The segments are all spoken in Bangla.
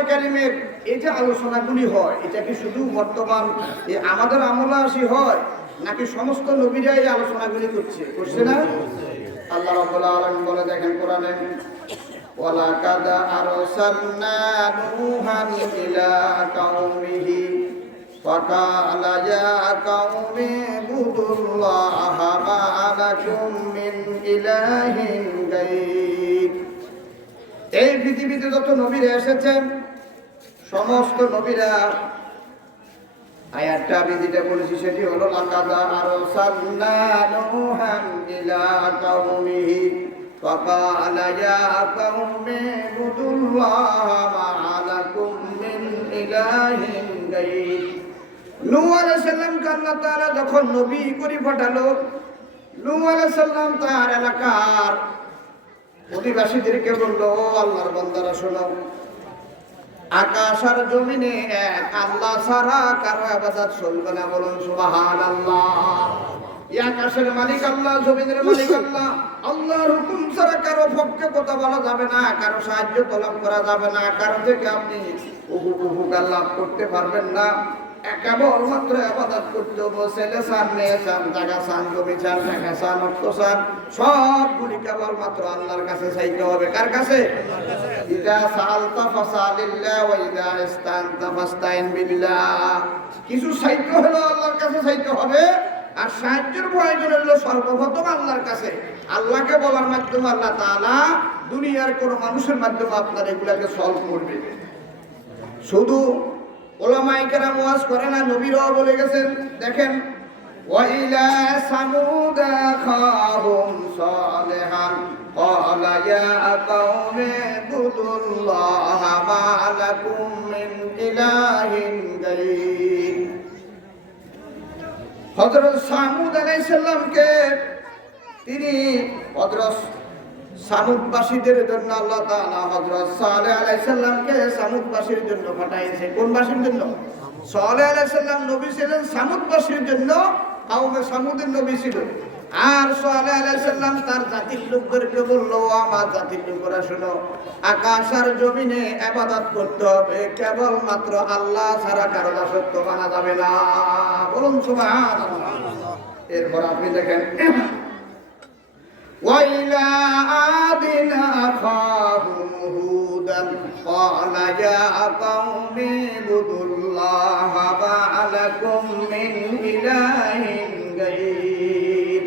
কোরআনে কারিমের এই যে আলোচনাগুলি হয়, এটা কি শুধু বর্তমান আমাদের আমলে আসি হয়, নাকি সমস্ত নবীরা এই আলোচনাগুলি করছে না? আল্লাহ রাব্বুল আলামিন বলে দেখেন কোরআনে, ওয়ালাকাদ আরসালনা নূহান ইলা কাওমিহি ফাকালা ইয়া কাওমি বুদুল্লাহা মা লাকুম মিন ইলাহিন গায়র। এই পৃথিবীতে যত নবীরা এসেছেন সমস্ত নবীরা আয়াতটা আমি যেটা বলেছি সেটি হলো লাকাদ আরসালনা নূহান ইলা কাওমিহি ফাকালা ইয়া কাওমি বুদুল্লাহা মা লাকুম মিন ইলাহিন গায়র। নূহ আলাইহিস সালামকে আল্লাহ তাআলা যখন নবী করে পাঠালো, নূহ আলাইহিস সালাম তার এলাকার অধিবাসীদেরকে বলল, আল্লাহর বান্দারা শোনো, আকাশ আর জমিনে এক আল্লাহ ছাড়া কারো ইবাদত চলবে না। বলুন সুবহানাল্লাহ। এই আকাশের মালিক আল্লাহ, জমিনের মালিক আল্লাহ। আল্লাহর হুকুম ছাড়া কারো পক্ষে কথা বলা যাবে না, কারো সাহায্য তলব করা যাবে না, কারো থেকে আপনি উপকার লাভ করতে পারবেন না। কেবলমাত্র ইবাদত করতে হবে। ছেলে চান, মেয়ে চান, জায়গা চান, জমি চান, টাকা চান, অর্থ চান, সবগুলি কেবলমাত্র আল্লাহর কাছে চাইতে হবে। কার কাছে? ইযা সাআলতা ফাসআলিল্লাহ ওয়া ইযা ইসতানতা ফাস্তাইন বিল্লাহ। কিছু চাইতে হলো আল্লাহর কাছে চাইতে হবে, আর সাহায্যের প্রয়োজন হলো সর্বপ্রথম আল্লাহর কাছে। আল্লাহকে বলার মাধ্যমে আল্লাহ তাআলা দুনিয়ার কোন মানুষের মাধ্যমে আপনার এগুলাকে সলভ করবে। শুধু উলামায়ে কেরাম ওয়াজ করে না, নবীরাও বলে গেছেন। দেখেন, ওয়া ইলা সামুদ আখাহুম সালিহান ক্বালা ইয়া কাওমি বুদুল্লাহা মা লাকুম মিন ইলাহিন গায়র। হযরত সামুদ আলাইহিস সালামকে তিনি হযরত সামুদবাসীদের জন্য আল্লাহ তাআলা হযরত সালেহ আলাইহিস সালামকে সামুদবাসীর জন্য পাঠাইছে। কোন বাসীর জন্য? সালেহ আলাইহিস সালাম নবী ছিলেন সামুদবাসীর জন্য, কওমে সামুদের নবী ছিলেন। আর সালেহ আলাইহিস সালাম তার জাতির লোকদেরকে বলল, আমার জাতির লোকেরা শোনো, আকাশ আর জমিনে ইবাদত করতে হবে, কেবলমাত্র আল্লাহ ছাড়া কারো দাসত্ব মানা যাবে না। বলুন সুবহানাল্লাহ। এরপর আপনি দেখেন, وَإِلَى عَادٍ أَخَاهُمْ هُودًا قَالَ يَا قَوْمِ اعْبُدُوا اللَّهَ مَا لَكُم مِّنْ إِلَٰهٍ غَيْرُهُ।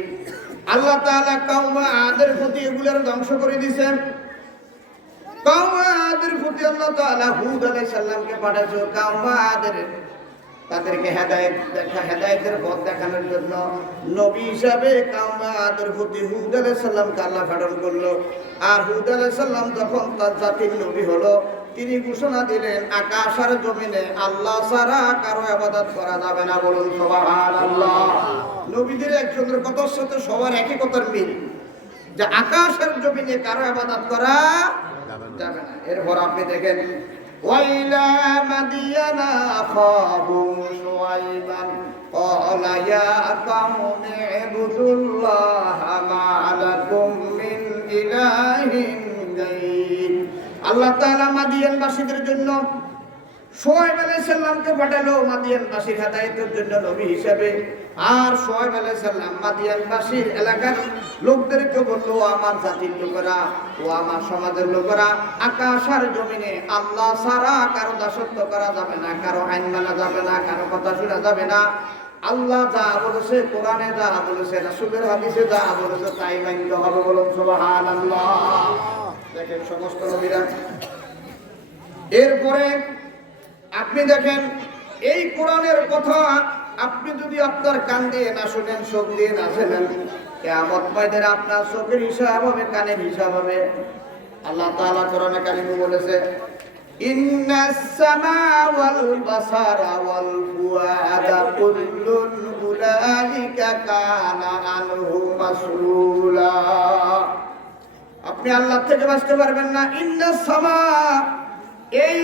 আল্লাহ তাআলা কওমে আদের প্রতি এগুলোর ধ্বংস করে দিয়েছেন। কওমে আদের প্রতি আল্লাহ তাআলা হুদ আলাইহিস সালামকে পাঠাইছে। কওমে আদের তাদেরকে হেদায়েতের পথ দেখানোর জন্য নবী হিসাবে কওমে আদের প্রতি হুদ আলাইহিস সালামকে আল্লাহ প্রেরণ করলো। আর হুদ আলাইহিস সালাম যখন তার জাতির নবী হলো, তিনি ঘোষণা দিলেন, আকাশ আর জমিনে আল্লাহ ছাড়া কারো ইবাদত করা যাবে না। বলুন সুবহানাল্লাহ। নবীদের একজনের কথার সাথে সবার একই কথার মিল, যে আকাশ আর জমিনে কারো ইবাদত করা যাবে না। এরপর আপনি দেখেন, وَإِلَى مَدْيَنَ أَخَاهُمْ شُعَيْبًا قَالَ يَا قَوْمِ اعْبُدُوا اللَّهَ مَا لَكُم مِّنْ إِلَٰهٍ غَيْرُهُ। আল্লাহ তাআলা মাদিয়ানবাসীদের জন্য শুআয়ব আলাইহিস সালামকে পাঠালো মাদিয়ানবাসীর হেদায়েতের জন্য নবী হিসেবে। আর শুআয়ব আলাইহিস সালাম মাদিয়ানবাসীর এলাকার লোকদেরকে বললো, আমার জাতির লোকেরা ও আমার সমাজের লোকেরা, আকাশ আর জমিনে আল্লাহ ছাড়া কারো দাসত্ব করা যাবে না, কারো আইন মানা যাবে না, কারো কথা শোনা যাবে না। আল্লাহ যা বলেছে, কোরআনে যা বলেছে, রাসূলের হাদিসে যা বলেছে, তাই মানতে হবে। বলুন সুবহানাল্লাহ। দেখেন সমস্ত নবীরা। এরপরে আপনি দেখেন, এই কোরআনের কথা আপনি যদি আপনার কান দিয়ে না শুনেন, চোখ দিয়ে না শোনেন, কিয়ামত ময়দানে আপনার চোখের হিসাব হবে, কানের হিসাব হবে। আল্লাহ তাআলা কোরআনে কারিমে বলেছে, ইন্নাস সামা ওয়াল বাসারা ওয়াল ফুআদা কুল্লুন উলাইকা কানা আনহু মাসউলা। আপনি আল্লাহ থেকে বাঁচতে পারবেন না। ইন্নাস সামা, এই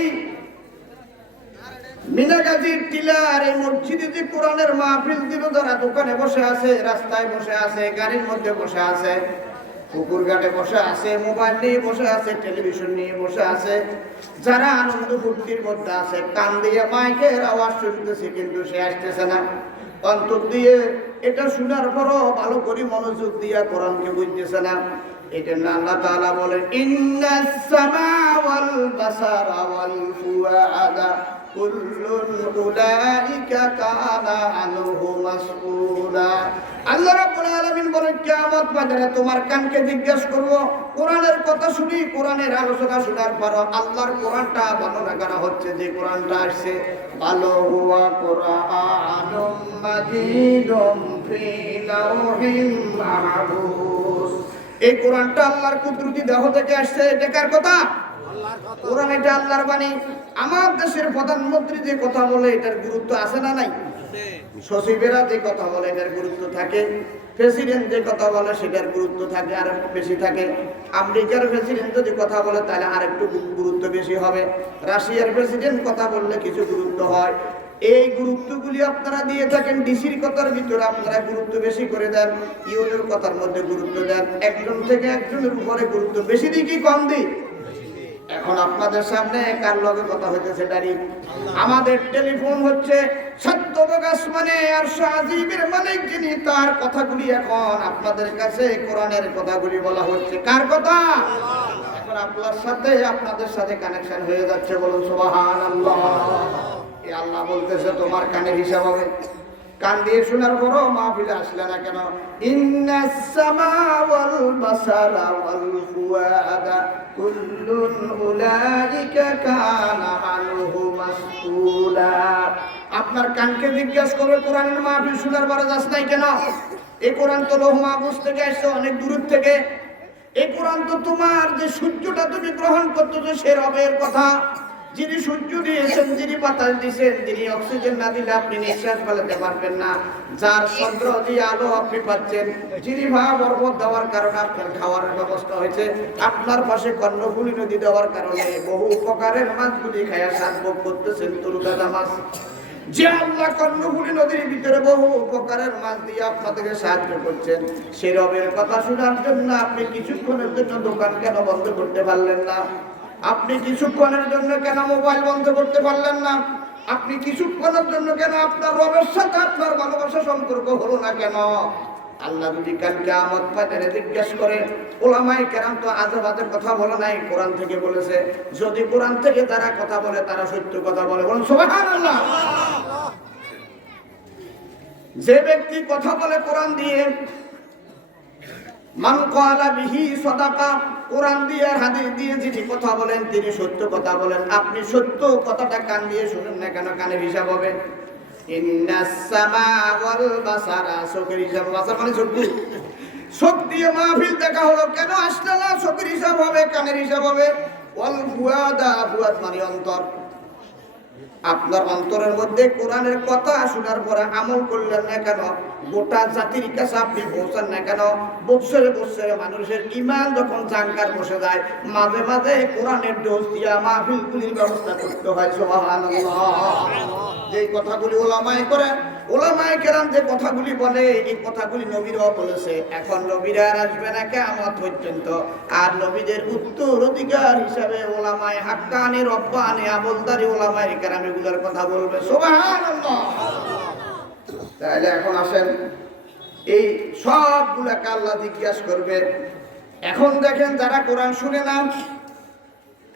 মিনাগাজীর টিলার এই মসজিদে যে কোরআনের মাহফিল দিল, যারা দোকানে বসে আছে, রাস্তায় বসে আছে, গাড়ির মধ্যে বসে আছে, পুকুর ঘাটে বসে আছে, মোবাইল নিয়ে বসে আছে, টেলিভিশন নিয়ে বসে আছে, যারা আনন্দ ফুর্তির মধ্যে আছে, কান দিয়ে মাইকের আওয়াজ শুনতেছে কিন্তু সে আসতেছে না। অন্তর দিয়ে এটা শোনার পরও ভালো করে মনোযোগ দিয়ে কোরআনকে বুঝতেছে না। এটা না আল্লাহ তাআলা বলেন ইন্নাস সামা ওয়াল বাসারা ওয়াল ফুআদা কুল্লুন উলাইকা কানা আনহু মাসউলা। আল্লাহ রাব্বুল আলামিন বলেন কিয়ামত বাজারে তোমার কানকে জিজ্ঞাসা করব, কোরআনের কথা শুনি, কোরআনের আলোচনা শোনার পর আল্লাহর কোরআনটা বর্ণনা করা হচ্ছে, যে কোরআনটা আসছে ভালো হুয়া কুরআনুম মাজিদুম ফি লাওহিম মাহফুজ। এই কোরআনটা আল্লাহর কুদরতি দেহ থেকে আসছে। এটা কার কথা? কোরআন, এটা আল্লাহর বাণী। আমার দেশের প্রধানমন্ত্রী যে কথা বলে এটার গুরুত্ব আছে না নাই? সচিবেরা যে কথা বলে এটার গুরুত্ব থাকে, প্রেসিডেন্ট যে কথা বলে সেটার গুরুত্ব থাকে আর বেশি থাকে। আমেরিকার প্রেসিডেন্ট যদি কথা বলে তাহলে আর একটু গুরুত্ব বেশি হবে। রাশিয়ার প্রেসিডেন্ট কথা বললে কিছু গুরুত্ব হয়। এই গুরুত্বগুলি আপনারা দিয়ে থাকেন। ডিসির কথার ভিতরে আপনারা গুরুত্ব বেশি করে দেন, ইউনিয়ন কথার মধ্যে গুরুত্ব দেন, একজন থেকে একজনের উপরে গুরুত্ব বেশি দিই কি কম দিই? এখন আপনাদের সামনে কার লগে কথা হইতেছে ডাইরেক্ট। আমাদের টেলিফোন হচ্ছে সত্যবক আসমানে আর আজিমের মালিক যিনি, তার কথাগুলি এখন আপনাদের কাছে কোরআনের কথাগুলি বলা হচ্ছে। কার কথা? এখন আপনাদের সাথে কানেকশন হয়ে যাচ্ছে। বলুন সুবহানাল্লাহ। এই আল্লাহ বলতেছে তোমার কানের হিসাব হবে। কান দিয়ে শোনার পরও মাহফিলে আসলে না কেন? ইন্নাস সামা ওয়াল বাসারা ওয়াল ফুআদা কুল্লুন উলাইকা কানা আনহু মাসউলা। আপনার কানকে জিজ্ঞাসা করবে কোরআনের মাহফিল শোনার পরে যাস নাই কেন? এই কোরআন তো লৌহ মাহফুজ থেকে আসছে, অনেক দূর থেকে। এই কোরআন তো তোমার যে সূর্যটা তুমি গ্রহণ করতেছো সে রবের কথা, যিনি সূর্য দিয়েছেন, যিনি বাতাস দিয়েছেন, যিনি অক্সিজেন না দিলে আপনি নিঃশ্বাস ফেলাতে পারবেন না, যার চন্দ্র দিয়ে আলো আপনি পাচ্ছেন, যিনি পর্বত দেওয়ার কারণে আপনার খাওয়ার ব্যবস্থা হয়েছে, আপনার পাশে কর্ণফুলী নদী দেওয়ার কারণে বহু উপকারের মাছগুলি খায়া স্বাদ ভোগ করতেছেন, তরুতাজা মাছ। যে আল্লাহ কর্ণফুলী নদীর ভিতরে বহু উপকারের মাছ দিয়ে আপনাদেরকে সাহায্য করছেন, সে রবের কথা শোনার জন্য আপনি কিছুক্ষণের জন্য দোকান কেন বন্ধ করতে পারলেন না? আপনি কিছুক্ষণের জন্য কেন মোবাইল বন্ধ করতে পারলেন না? আপনি কিছুক্ষণের জন্য কেন আপনার রবের সাথে আপনার ভালোবাসা সম্পর্ক হলো না কেন? আল্লাহ যদি কাল কিয়ামত বাজারে জিজ্ঞাসা করে, উলামায়ে কেরাম তো আজেবাজে কথা বলে নাই, কোরআন থেকে বলেছে। যদি কোরআন থেকে তারা কথা বলে তারা সত্য কথা বলে। বলুন সুবহানাল্লাহ। যে ব্যক্তি কথা বলে কোরআন দিয়ে, মান ক্বালা বিহি সাদাকা, কোরআন দিয়ে আর হাদিস দিয়ে যিনি কথা বলেন তিনি সত্য কথা বলেন। আপনি সত্য কথাটা কান দিয়ে শুনেন না কেন? কানের হিসাব হবে। ইন্নাস সামা ওয়াল বাসারা, চোখের হিসাব। বাসার মানে চক্ষু। চোখ দিয়ে মাহফিল দেখা হলো, কেন আসলে না? চোখের হিসাব হবে, কানের হিসাব হবে। ওয়াল ফুআদা, ফুআদ মানে অন্তর। আপনার অন্তরের মধ্যে কোরআনের কথা শোনার পরে আমল করলেন না কেন? গোটা জাতির কাছে আপনি পৌঁছান না কেন? বৎসরে বৎসরে মানুষের ঈমান যখন জাঙ্কার বসে যায়, মাঝে মাঝে কোরআনের ডোজ দিয়া মাহফিলগুলির ব্যবস্থা করতে হয়। সুবহানাল্লাহ। যে কথাগুলি ওলামায়ে করেন, ওলামায়ে কেরাম যে কথাগুলি বলে, এই কথাগুলি নবীরাও বলেছে। এখন নবীরা আর আসবে না কিয়ামত পর্যন্ত, আর নবীদের উত্তরাধিকার হিসাবে ওলামায়ে হাক্কানি রব্বানি আমলদারি ওলামায়ে কেরাম এগুলোর কথা বলবে। সুবহানাল্লাহ। তাহলে এখন আসেন, এই সবগুলাকে আল্লাহ জিজ্ঞাসা করবে। এখন দেখেন যারা কোরআন শুনে না,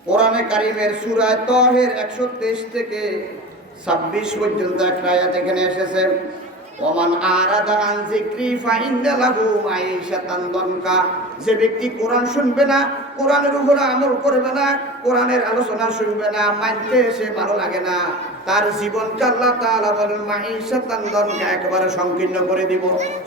কোরআনে কারিমের সূরা তাহের 123 থেকে 26 পর্যন্ত একটা আয়াত এখানে এসেছে। ওমান আরাদা আন যিকরি ফাইন্না লাহু মাঈশাতান দনকা। যে ব্যক্তি কোরআন শুনবে না, কোরআনের উপর আমল করবে না, কোরআনের আলোচনা শুনবে না, মানতে সে ভালো লাগে না, তার জীবনকে আল্লাহ তাআলা বলেন মাঈশাতান দনকা, একেবারে সংকীর্ণ করে দিব।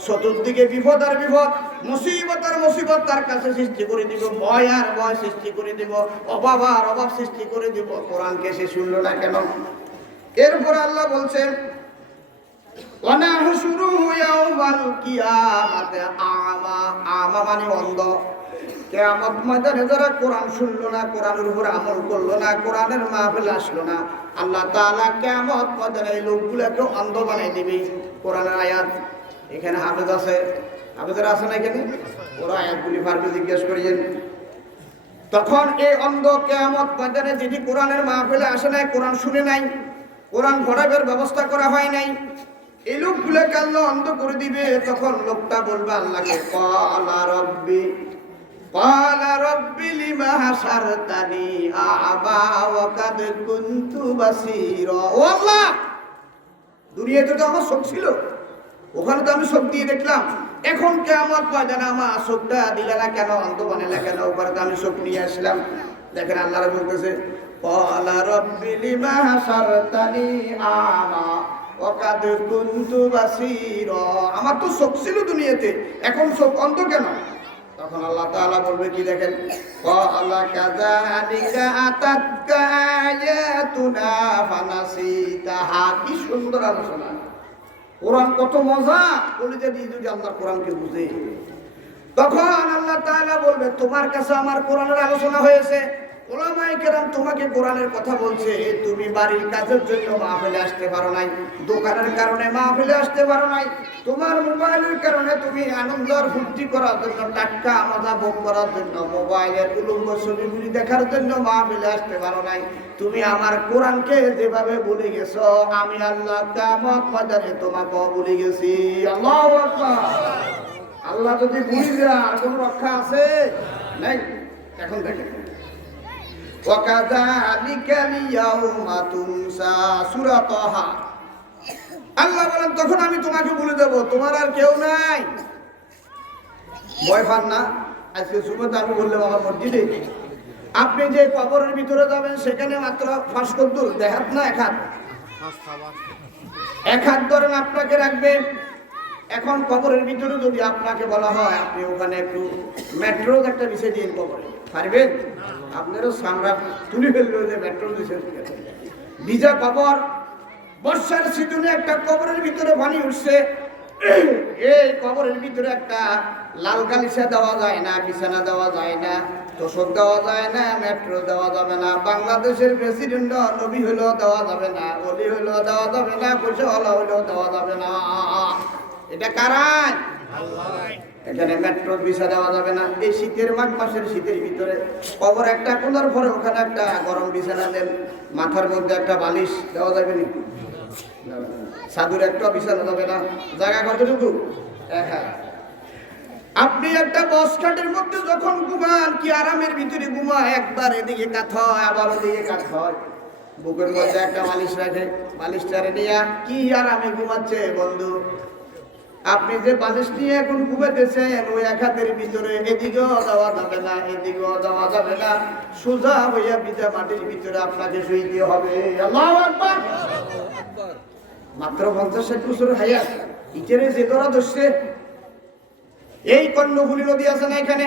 চতুর্দিকে বিপদ আর বিপদ, মুসিবত আর মুসিবত তার কাছে সৃষ্টি করে দিব, ভয় আর ভয় সৃষ্টি করে দিব, অভাব আর অভাব সৃষ্টি করে দিব। কোরআনকে সে শুনলো না কেন? এরপর আল্লাহ বলছেন ওয়ানাহশুরুহু ইয়াওমাল কিয়ামাতি আমা। আমা মানে অন্ধ। কিয়ামত ময়দানে যারা কোরআন শুনলো না, কোরআনের উপর আমল করলো না, কোরআনের মাহফিল আসলো না, আল্লাহ তাআলা কিয়ামত ময়দানে এই লোকগুলোকে অন্ধ বানিয়ে দিবে। কোরআনের আয়াত এখানে হাফেজ আছে, হাফেজরা আছে না এখানে? ওরা আয়াতগুলি পারবে জিজ্ঞেস করিয়েন। তখন এই অন্ধ কিয়ামত ময়দানে যিনি কোরআনের মাহফিলে আসে নাই, কোরআন শুনে নাই, কোরআন পড়াবার ব্যবস্থা করা হয় নাই, এই লোকগুলোকে আল্লাহ অন্ধ করে দিবে। তখন লোকটা বলবে আল্লাহকে, ক্বালা রব্বি লিমা হাসারতানি আ'মা ওয়া কাদ কুনতু বাসীরা। ও আল্লাহ, দুনিয়াতে তো আমার চোখ ছিল, ওখানে তো আমি চোখ দিয়ে দেখলাম, এখন কিয়ামত ময়দানে আমার চোখটা দিলে না কেন, অন্ধ বানালে কেন? ওখানে তো আমি চোখ নিয়ে আসলাম। দেখেন আল্লাহরা বলতেছে, ক্বালা রব্বি লিমা হাসারতানি আ'মা ওয়া কাদ কুনতু বাসীরা। আমার তো চোখ ছিল দুনিয়াতে, এখন চোখ অন্ধ কেন? তখন আল্লাহ তাআলা বলবে কি দেখেন, ক্বালা কাযালিকা আতাতকা আয়াতুনা ফানাসিতাহা। কি সুন্দর আলোচনা! কোরআন কত মজা! কলিজা দিয়ে যদি আল্লাহ কোরআনকে বুঝে, তখন আল্লাহ তাআলা বলবে, তোমার কাছে আমার কোরআনের আলোচনা হয়েছে, উলামায়ে কেরাম তোমাকে কোরআনের কথা বলছে, তুমি বাড়ির কাজের জন্য মাহফিলে আসতে পারো নাই, দোকানের কারণে মাহফিলে আসতে পারো নাই, তোমার মোবাইলের কারণে তুমি আনন্দ আর ফুর্তি করার জন্য, টাটকা মজা ভোগ করার জন্য, মোবাইলের উলঙ্গ ছবিগুলি দেখার জন্য মাহফিলে আসতে পারো নাই। তুমি আমার কোরআনকে যেভাবে ভুলে গেছো, আমি আল্লাহ কিয়ামত ময়দানে তোমাকে ভুলে গেছি। আল্লাহু আকবার! আল্লাহ যদি ভুলে যায় আর কোনো রক্ষা আছে? নাই। এখন দেখেন, ওয়াকাযালিকা লিয়াউমা তুনসা, সূরা তাহা। আল্লাহ বলেন, তখন আমি তোমাকে বলে দেব, তোমার আর কেউ নাই। ভয় পান না? আজকে সুবহান আমি বললাম আমার মসজিদে, আপনি যে কবরের ভিতরে যাবেন সেখানে মাত্র ফাঁস কদ্দুর, দেখাত না এক হাত, এক হাত ধরেন আপনাকে রাখবে। এখন কবরের ভিতরে যদি আপনাকে বলা হয় আপনি ওখানে একটু মেট্রো একটা বিষয় দিন, কবরে পারবেন? আপনারও সামরা তুলে ফেললো যে মেট্রো দিয়েছেন, ভিজা কবর, বর্ষার সিজনে একটা কবরের ভিতরে পানি উঠছে, এই কবরের ভিতরে একটা লাল গালিচা দেওয়া যায় না, বিছানা দেওয়া যায় না, তোষক দেওয়া যায় না, মেট্রো দেওয়া যাবে না, বাংলাদেশের প্রেসিডেন্ট নবী হইলেও দেওয়া যাবে না, অলি হইলেও দেওয়া যাবে না, পয়সাওয়ালা হইলেও দেওয়া যাবে না। এটা কারাই? এখানে মেট্রো ভিসা দেওয়া যাবে না। এই শীতের মাঘ মাসের শীতের ভিতরে কবর একটা কোনার পরে ওখানে একটা গরম বিছানা দেন, মাথার মধ্যে একটা বালিশ দেওয়া যাবে না, সাধুর একটা বিছানা যাবে না। জায়গা কতটুকু? হ্যাঁ, আপনি একটা বস কাটের মধ্যে যখন ঘুমান, কি আরামের ভিতরে ঘুমায়, একবার এদিকে কাত হয়, আবার ওদিকে কাত হয়, বুকের মধ্যে একটা বালিশ রাখে, বালিশটারে নিয়ে কি আরামে ঘুমাচ্ছে বন্ধু। আপনি যে বালিশ নিয়ে এখন ঘুমাতেছেন, ওই এক হাতের ভিতরে এদিকেও দেওয়া যাবে না, এদিকেও দেওয়া যাবে না, সোজা হইয়া ভিজা মাটির ভিতরে আপনাকে শুইতে হবে। আল্লাহু আকবার! মাত্র 50-60 বছর হায়াত, ইটেরে যে ধরা ধরছে। এই কর্ণফুলী নদী আছে না এখানে,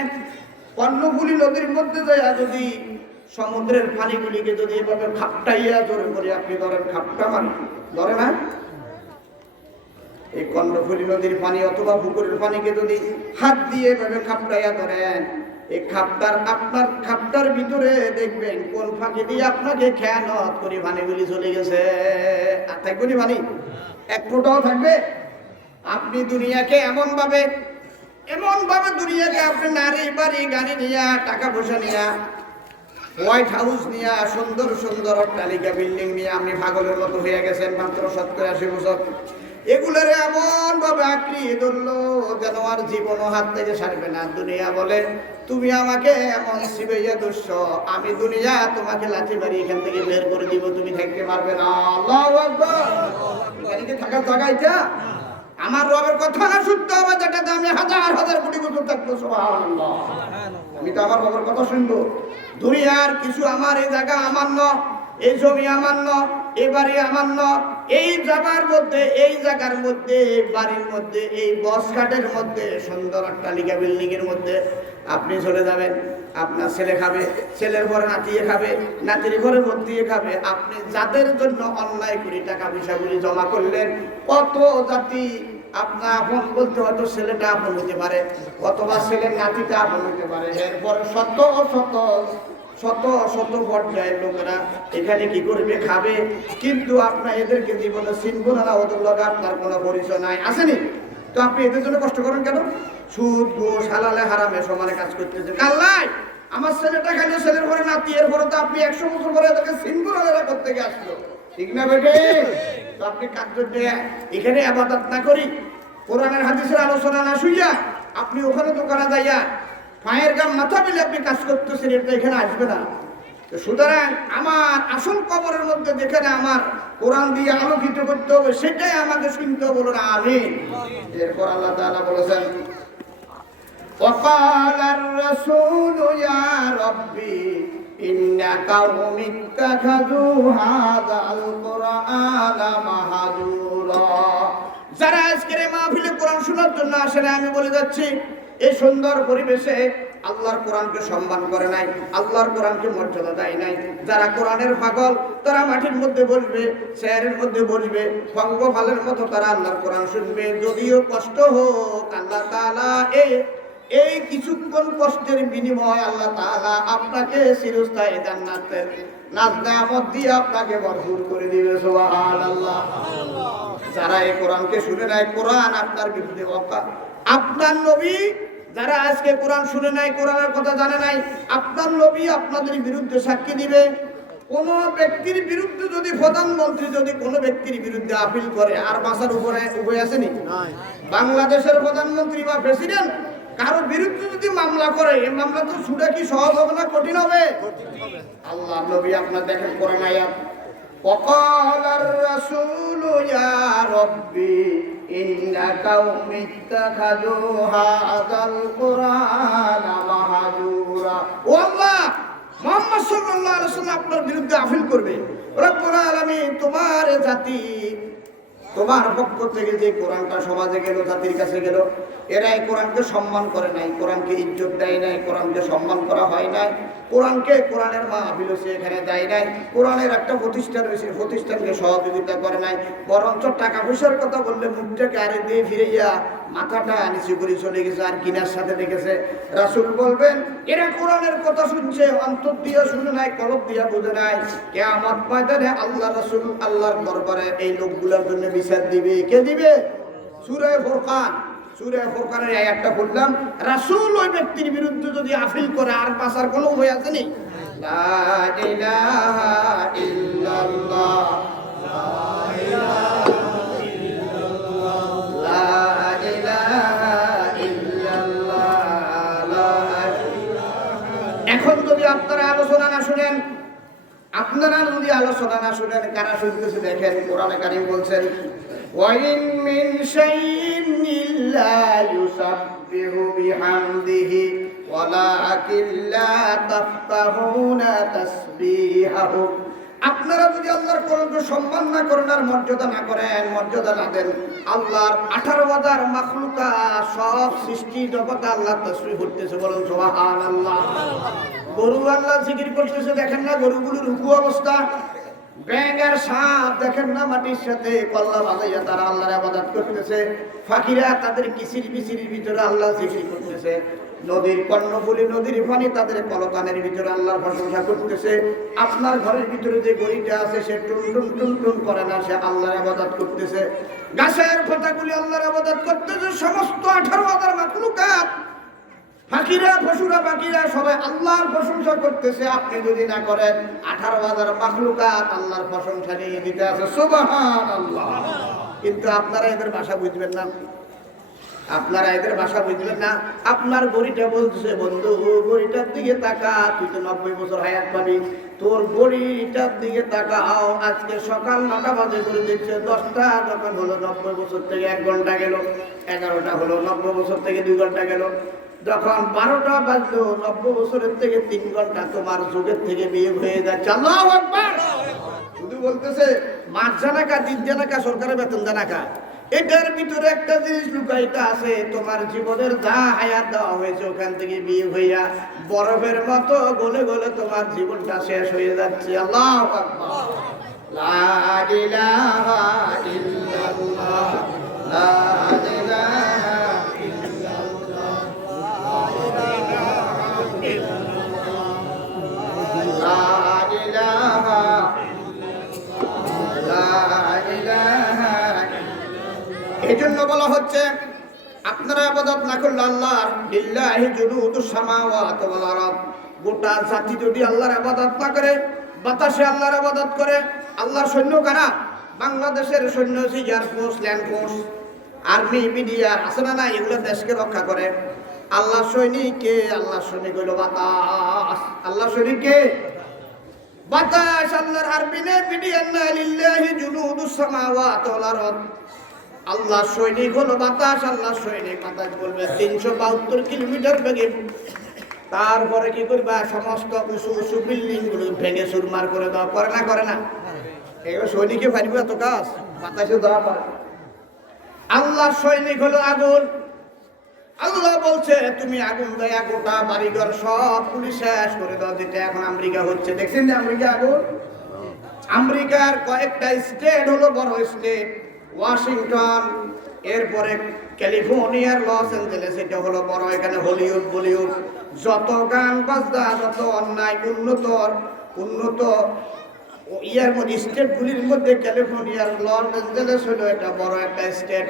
কর্ণফুলী নদীর মধ্যে যায় যদি সমুদ্রের পানিগুলিকে যদি এভাবে খাপটাইয়া ধরে করে আপনি ধরেন, খাপটা মানে ধরে না, এই কর্ণফুলী নদীর পানি অথবা পুকুরের পানিকে যদি হাত দিয়ে এভাবে খাপটাইয়া ধরেন, এই খাপটার আপনার খাপটার ভিতরে দেখবেন কোন ফাঁকি দিয়ে আপনাকে খেয়ানত করে পানিগুলি চলে গেছে। আর থাকবে নি পানি? এক ফোঁটাও থাকবে? আপনি দুনিয়াকে এমন ভাবে দুনিয়াকে আপনি নারী বাড়ি গাড়ি নিয়া, টাকা পয়সা নিয়া, হোয়াইট হাউস নিয়া, সুন্দর সুন্দর অট্টালিকা বিল্ডিং নিয়ে আপনি পাগলের মতো হয়ে গেছেন মাত্র 70-80 বছর। এগুলোরে এমন ভাবে আঁকড়িয়ে ধরলো যেন আর জীবনও হাত থেকে ছাড়বে না। দুনিয়া বলে, তুমি আমাকে এমন সিবাইয়া দোষ, আমি দুনিয়া তোমাকে লাঠি মারি এখান থেকে বের করে দিব, তুমি থাকতে পারবে না। আল্লাহু আকবার! এখানে কি থাকার জায়গা এটা? আমার রবের কথা না শুনতে হবে, যেটাতে আমি হাজার হাজার কোটি বছর থাকবো। সুবহানাল্লাহ! আমি তো আমার রবের কথা শুনবো। দুনিয়ার কিছু আমার, এই জায়গা আমার ন, এই জমি আমার ন, এই বাড়ি আমার ন, এই জায়গার মধ্যে, এই জায়গার মধ্যে, এই বাড়ির মধ্যে, এই বস কাটের মধ্যে, সুন্দর অট্টালিকা বিল্ডিং এর মধ্যে আপনি চলে যাবেন। আপনার ছেলে খাবে, ছেলের ঘরে নাতিয়ে খাবে, নাতির ঘরে ভর্তিয়ে খাবে। আপনি যাদের জন্য অন্যায় করে টাকা পয়সাগুলি জমা করলেন, কত জাতি আপনার আপন বলতে হয়তো ছেলেটা আপন হতে পারে, অথবা ছেলের নাতিটা আপন হতে পারে। এরপরে শত শত শত শত পর্যায়ের লোকেরা এখানে কি করবে, খাবে, কিন্তু আপনার এদেরকে জীবনে চিনব না, ওদের লগে আপনার কোনো পরিচয় নাই। আসেনি? তো আপনি এদের জন্য কষ্ট করেন কেন? সুদ ঘুষ হালালে হারামে সমানে কাজ করতেছেন। আল্লাহ আমার ছেলেটা গেল, ছেলের পরে নাতি, এর পরে তো আপনি 100 বছর পরে তাকে সিঙ্গুলারা করতে গিয়ে আসলো, ঠিক না বেটে? তো আপনি কাজ করতে এখানে আবাদত না করি, কোরআনের হাদিসের আলোচনা না শুইয়া আপনি ওখানে দোকানে যাইয়া পায়ের গাম মাথা মিলে আপনি কাজ করতেছেন, এটা এখানে আসবে না। সুতরাং আমার আসল কবরের মধ্যে যেখানে আমার কোরআন দিয়ে আলোকিত করতে হবে সেটাই আমাকে শুনতে হবে, বলুন আমিন। এরপর আল্লাহ তাআলা বলেছেন وقال الرسول يا ربي إن قوم اتخذوا هذا القرآن مهجورا। যারা আজকের মাহফিলে কোরআন শোনার জন্য আসে না, আমি বলে যাচ্ছি এই সুন্দর পরিবেশে আল্লাহর কোরআনকে সম্মান করে নাই, আল্লাহর কোরআনকে মর্যাদা দেয় নাই। যারা কোরআনের পাগল তারা মাটির মধ্যে বসবে, চেয়ারের মধ্যে বসবে, পঙ্গপালের মতো তারা আল্লাহর কোরআন শুনবে। যদিও কষ্ট হোক, আল্লাহ তাআলা এই কিছুক্ষণ কষ্টের বিনিময় আল্লাহ তাআলা আপনাকে চিরস্থায়ী জান্নাতের নাজনামত দিয়ে আপনাকে ভরপুর করে দিবে। সুবহানাল্লাহ। যারা এই কোরআনকে শুনে নাই, কোরআন আপনার বিরুদ্ধে কথা। আপনার নবী যারা আজকে কোরআন শুনে নাই, কোরআনের কথা জানে নাই, আপনার নবী আপনাদের বিরুদ্ধে সাক্ষী দিবে। কোন ব্যক্তির বিরুদ্ধে যদি প্রধানমন্ত্রী যদি কোন ব্যক্তির বিরুদ্ধে আপিল করে, আর বাঁচার উপরে উপায় আসেনি? বাংলাদেশের প্রধানমন্ত্রী বা প্রেসিডেন্ট কারো বিরুদ্ধে যদি মামলা করে, এই মামলা তো ছুটা কি সহজ হবে না কঠিন হবে? আল্লাহ নবী আপনার দেখেন কোরআন আয়াত وقال الرسول يا ربي إن قوم اتخذوا هذا القرآن مهجورا। ও আল্লাহ, মুহাম্মদ সাল্লাল্লাহু আলাইহি ওয়াসাল্লাম আপনার বিরুদ্ধে আপিল করবে। রব্বুল আলামিন তোমার জাতি তোমার পক্ষ থেকে যে কোরআনটা সমাজে গেল, জাতির কাছে গেল, এরা এই কোরআনকে সম্মান করে নাই, কোরআনকে ইজ্জত দেয় নাই, কোরআনকে সম্মান করা হয় নাই, কোরআনকে কোরআনের মাহফিল হচ্ছে এখানে দেয় নাই, কোরআনের একটা প্রতিষ্ঠান হয়েছে প্রতিষ্ঠানকে সহযোগিতা করে নাই, বরঞ্চ টাকা পয়সার কথা বললে মুখটাকে আরে দিয়ে ফিরাইয়া মাথাটা নিচু করে চলে গেছে আর কিনার সাথে রেখেছে। রাসূল বলবেন এরা কোরআনের কথা শুনছে, অন্তর দিয়ে শুনে নাই, কলব দিয়ে বুঝে নাই। কিয়ামত ময়দানে আল্লাহ রাসূল আল্লাহর দরবারে এই লোকগুলোর জন্য বিচার দিবে। কে দিবে? সূরা ফুরকানের আয়াতটা বললাম, রাসূল ওই ব্যক্তির বিরুদ্ধে যদি আপিল করে আর বাঁচার কোনো উপায় আছে নি? লা ইলাহা ইল্লাল্লাহ, লা ইলাহা ইল্লাল্লাহ, লা ইলাহা ইল্লাল্লাহ, লা ইলাহা। এখন যদি আপনারা আলোচনা না শুনেন, কারা শুনতেছে দেখেন, কোরআনে কারীম বলছেন وَإِن مِّن شَيْءٍ إِلَّا يُسَبِّحُ بِحَمْدِهِ وَلَكِن لَّا تَفْقَهُونَ تَسْبِيحَهُمْ। আপনারা যদি আল্লাহর কোরআনকে সম্মান না করেন আর মর্যাদা না করেন, মর্যাদা না দেন, আল্লাহর 18,000 মাখলুকাত সব সৃষ্টি জগৎ আল্লাহ তাসবিহ করতেছে, বলেন সুবহানাল্লাহ। গরু আল্লাহ জিকির করতেছে, দেখেন না গরুগুলোর রুকু অবস্থা। ব্যাঙ আর সাপ দেখেন না মাটির সাথে কল্লা বাজাইয়া তারা আল্লাহর ইবাদত করতেছে। ফাকিরা তাদের কিসির বিসিরির ভিতরে আল্লাহ জিকির করতেছে। নদীর কর্ণফুলী, নদীর পানি তাদের কলতানের ভিতরে আল্লাহর প্রশংসা করতেছে। আপনার ঘরের ভিতরে যে গরুটা আছে সে টুন টুন টুন টুন করে না, সে আল্লাহর ইবাদত করতেছে। গাছের পাতাগুলি আল্লাহর ইবাদত করতেছে। সমস্ত 18,000 মাখলুকাত, ফাকিরা, পশুরা, পাখিরা সবাই আল্লাহর প্রশংসা করতেছে। আপনি যদি না করেন, 18,000 মাখলুকাত আল্লাহর প্রশংসা নিয়ে দিতে আছে, সুবহানাল্লাহ। কিন্তু আপনারা এদের ভাষা বুঝবেন না, আপনার গড়িটা বলতেছে বন্ধু গড়িটার দিকে তাকা, তুই তো 90 বছর হায়াত পাবি, তোর গড়িটার দিকে তাকাও। আজকে সকাল 9টা বাজে করে দিচ্ছে, 10টা যখন হলো 90 বছর থেকে 1 ঘন্টা গেল, 11টা হলো 90 বছর থেকে 2 ঘন্টা গেল, যখন 12টা বাজলো 90 বছরের থেকে 3 ঘন্টা তোমার যুগের থেকে বিয়ে হয়ে যাচ্ছে। আল্লাহু আকবার। শুধু বলতেছে মাস জানাকা, দিন জানাকা, সরকারের বেতন জানাকা। এটার ভিতরে একটা জিনিস লুকাইতে আছে, তোমার জীবনের যা হায়াত দেওয়া হয়েছে ওখান থেকে বিয়ে হইয়া বরফের মতো গলে গলে তোমার জীবনটা শেষ হয়ে যাচ্ছে। আল্লাহু আকবার। লা ইলাহা ইল্লাল্লাহ, লা ইলাহা ইল্লাল্লাহ, লা ইলাহা, লা ইলাহা। এই জন্য বলা হচ্ছে আপনারা ইবাদত না করলে আল্লাহর লিল্লাহি জুনুদুস সামাওয়াতি ওয়াল আরদ, গোটা জাতি যদি আল্লাহর ইবাদত না করে, বাতাসে আল্লাহর ইবাদত করে, আল্লাহর সৈন্য কারা? বাংলাদেশের সৈন্য হচ্ছে air force, land force, army, BDR আছে না? এগুলো দেশকে রক্ষা করে। আল্লাহ সৈনিক কে? আল্লাহ সৈনিক হলো বাতাস। আল্লাহ সৈনিক কে? বাতাস। আল্লাহর আরবি নে, বিডিআর না, লিল্লাহি জুনুদুস সামাওয়াতি ওয়াল আরদ। আল্লাহ সৈনিক হলো বাতাস। আল্লাহ সৈনিক বাতাস বলবে 372 কিলোমিটার বেগে। তারপরে কি করবা? সমস্ত উঁচু উঁচু বিল্ডিং গুলো ভেঙে চুরমার করে দাও। করে না? করে না? এগুলো সৈনিকে পারিব এত কাজ? বাতাসে দেওয়া পারে। আল্লাহ সৈনিক হলো আগুন। আল্লাহ বলছে তুমি আগুন দেয়া গোটা বাড়িঘর সব পুলিশ শেষ করে দাও, যেটা এখন আমেরিকা হচ্ছে। দেখছেন যে আমেরিকা আগুন? আমেরিকার কয়েকটা স্টেট হলো বড় স্টেট, ওয়াশিংটন, এরপরে ক্যালিফোর্নিয়ার লস অ্যাঞ্জেলেস, এটা হলো বড়। এখানে হলিউড, বলিউড, যত গান বাজনা, যত অন্যায় উন্নত ইয়ার মধ্যে স্টেটগুলির মধ্যে ক্যালিফোর্নিয়ার লস অ্যাঞ্জেলেস হলো এটা বড় একটা স্টেট।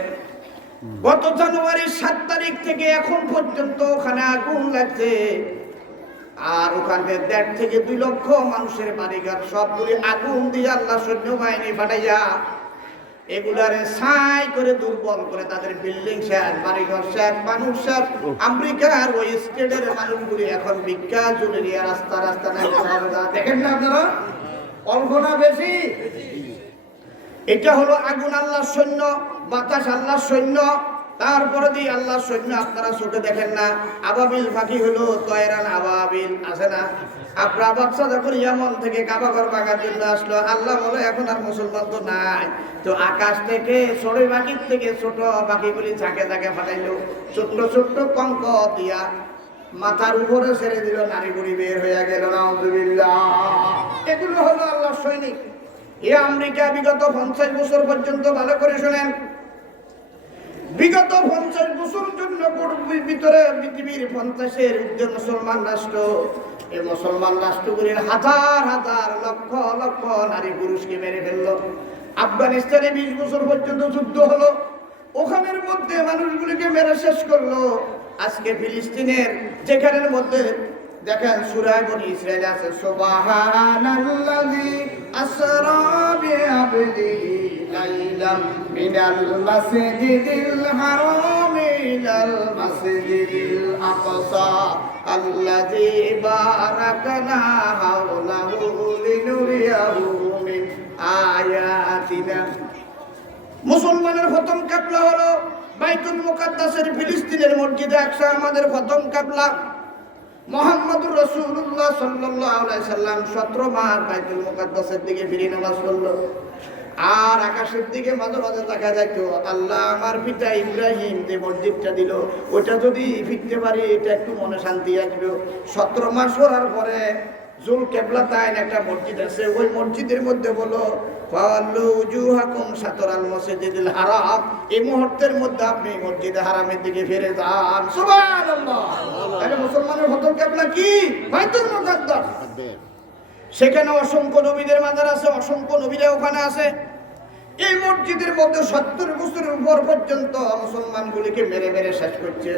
গত জানুয়ারির 7 তারিখ থেকে এখন পর্যন্ত ওখানে আগুন লাগছে। আর ওখানে 1.5 থেকে 2 লক্ষ মানুষের বাড়িঘর সবগুলি আগুন দিয়ে আল্লাহ সৈন্যবাহিনী পাঠাইয়া এগুলারে ছাই করে, দুর্বল করে, তাদের বিল্ডিং শেষ, বাড়িঘর শেষ, মানুষ শেষ। আমেরিকার ওই স্টেটের মানুষগুলি এখন ভিক্ষা জুলেরিয়া রাস্তা রাস্তা নাই। দেখেন না আপনারা? কল্পনা বেশি। এটা হলো আগুন আল্লাহর সৈন্য, বাতাস আল্লাহর সৈন্য, তারপরে দিয়ে আল্লাহর সৈন্য। আপনারা চোখে দেখেন না? আবাবিল পাখি হলো তয়রান আবাবিল, আছে না? আপনার বাচ্চা যখন ইয়ামন থেকে কাবাঘর ভাঙার জন্য আসলো, আল্লাহ বলে এখন আর মুসলমান তো নাই, তো আকাশ থেকে চড়ুই পাখির থেকে ছোট পাখিগুলি ঝাঁকে ঝাঁকে ফাটাইলো, ছোট্ট ছোট্ট কঙ্ক দিয়া মাথার উপরে ছেড়ে দিল, নারী বুড়ি বের হয়ে গেল। নাউযুবিল্লাহ। এগুলো হলো আল্লাহর সৈনিক। এই আমেরিকা বিগত 50 বছর পর্যন্ত, ভালো করে শোনেন, বিগত 50 বছর জন্য ভিতরে পৃথিবীর 50-এর ঊর্ধ্বে মুসলমান রাষ্ট্র, এই মুসলমান রাষ্ট্রগুলির হাজার হাজার লক্ষ লক্ষ নারী পুরুষকে মেরে ফেললো। আফগানিস্তানে 20 বছর পর্যন্ত যুদ্ধ হলো, ওখানের মধ্যে মানুষগুলিকে মেরে শেষ করলো। আজকে ফিলিস্তিনের যেখানের মধ্যে দেখেন সূরা বনী ইসরাঈল আছে, সুবহানাল্লাযী আসরা বিআবদিহি লাইলাম মিনাল মাসজিদিল হারাম ইলাল মাসজিদিল আকসা আল্লাযী বারাকনা হাওলাহু লিনুরিয়াহু মিন আয়াতিনা। মুসলমানের প্রথম কিবলা হলো বাইতুল মুকাদ্দাসের ফিলিস্তিনের মসজিদে আকসা। আমাদের প্রথম কিবলা মুহাম্মদুর রাসূলুল্লাহ সাল্লাল্লাহু আলাইহি সাল্লাম 17 মাস বাইতুল মুকাদ্দাসের দিকে ফিরে নামাজ পড়লো। আর আকাশের দিকে মাঝে মাঝে তাকা যাইতো, আল্লাহ আমার পিতা ইব্রাহিম যে মসজিদটা দিল, ওটা যদি ফিরতে পারি এটা একটু মনে শান্তি আসবে। 17 মাস পড়ার পরে জুল কেবলাতাইন একটা মসজিদ আছে, ওই মসজিদের মধ্যে বলো ফাওয়াল্লু উজুহাকুম শাতরাল মসজিদিল হারাম, এই মুহূর্তের মধ্যে আপনি মসজিদে হারামের দিকে ফিরে যান। সুবহানাল্লাহ। তাহলে মুসলমানের প্রথম কিবলা কি? বাইতুল মুকাদ্দাস। সেখানে অসংখ্য নবীদের মাজার আছে, অসংখ্য নবীরা ওখানে আছে। এই মসজিদের মধ্যে 70 বছরের উপর পর্যন্ত মুসলমানগুলিকে মেরে মেরে শেষ করছে।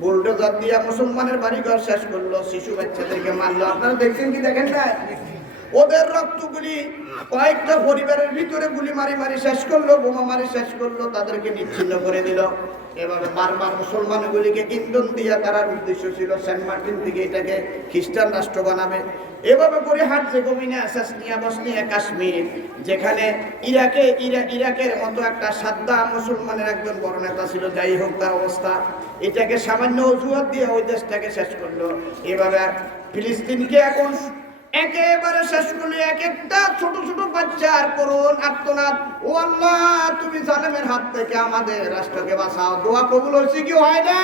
বুলডোজার দিয়া মুসলমানের বাড়িঘর শেষ করলো, শিশু বাচ্চাদেরকে মারলো। আপনারা দেখছেন কি দেখেন না? ওদের রক্তগুলি কয়েকটা পরিবারের ভিতরে গুলি মারি মারি শেষ করলো, বোমা মারি শেষ করলো, তাদেরকে নিচ্ছিন্ন করে দিল। এভাবে বারবার মুসলমানগুলিকে ইন্ধন দিয়া তার উদ্দেশ্য ছিল সেন্ট মার্টিন থেকে এটাকে খ্রিস্টান রাষ্ট্র বানাবে। এভাবে করে হার্জেগোভিনা, বসনিয়া, বসনিয়া, কাশ্মীর, যেখানে ইরাকের মতো একটা সাদ্দাম মুসলমানের একজন বড় নেতা ছিল, যাই হোক তার অবস্থা, এটাকে সামান্য অজুহাত দিয়ে ওই দেশটাকে শেষ করলো। এভাবে ফিলিস্তিনকে এখন একেবারে শেষ করলে। এক একটা ছোট ছোট বাচ্চার করুন আর্তনাদ, ও আল্লাহ তুমি জালেমের হাত থেকে আমাদের রাষ্ট্রকে বাঁচাও। দোয়া কবুল হয়েছে কি হয় না?